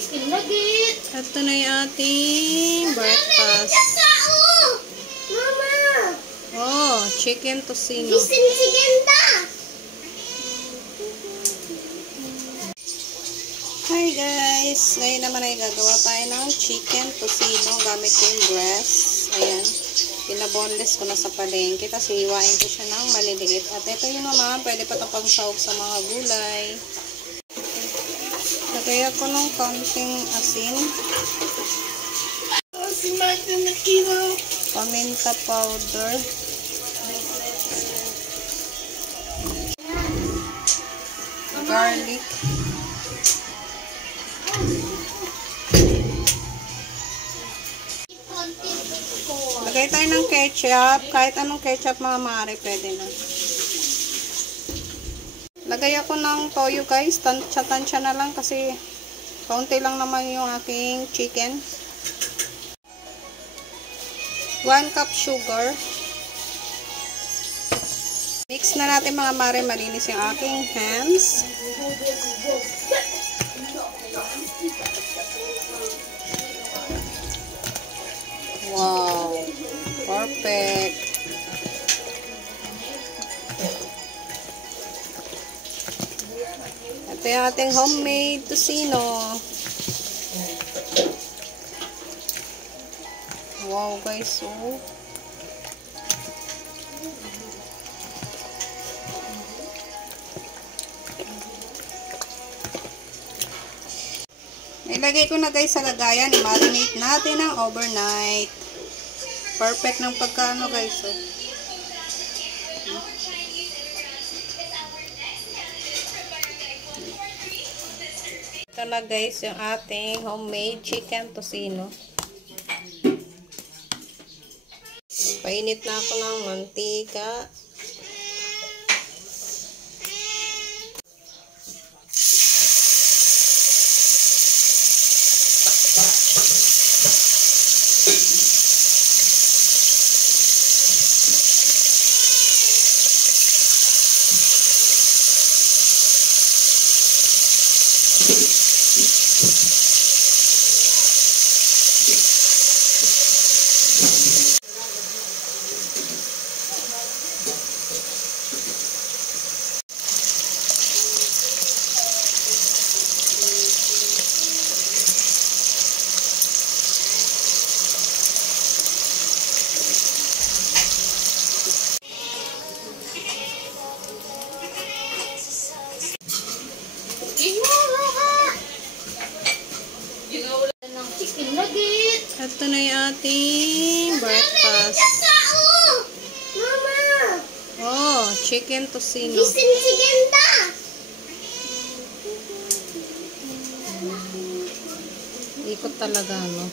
chicken nugget. Ito na yung ating breakfast. Mama! Oh, chicken tocino. Chicken ta! Hi guys! Ngayon naman ay gagawa tayo ng chicken tocino gamit ko yung breast. Ayan. Pinaboneless ko na sa palengke. Tapos hiwain ko siya ng maliliit. At ito yung naman, pwede pa ito pang sahog sa mga gulay. Lagay ako ng konting asin. Paminta powder. Garlic. Lagay tayo ng ketchup. Kahit anong ketchup mga maaari, pwede na. Lagay ako ng toyo guys. Tansya-tansya na lang kasi kaunti lang naman yung aking chicken. 1 cup sugar. Mix na natin mga maaari, malinis yung aking hands. Wow! Perfect! Ito yung ating homemade tocino. Wow guys, oh. Ilagay ko na guys sa lagayan. I-marinate natin ng overnight. Perfect ng pagkaano guys, oh. Ito na guys yung ating homemade chicken tocino. Painit na ako ng mantika. Chicken nugget. Ito na yung ating breakfast. Mama! Oh, chicken tocino. Chicken ta! Ikot talaga, no?